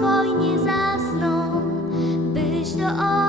spokojnie zasną, byś do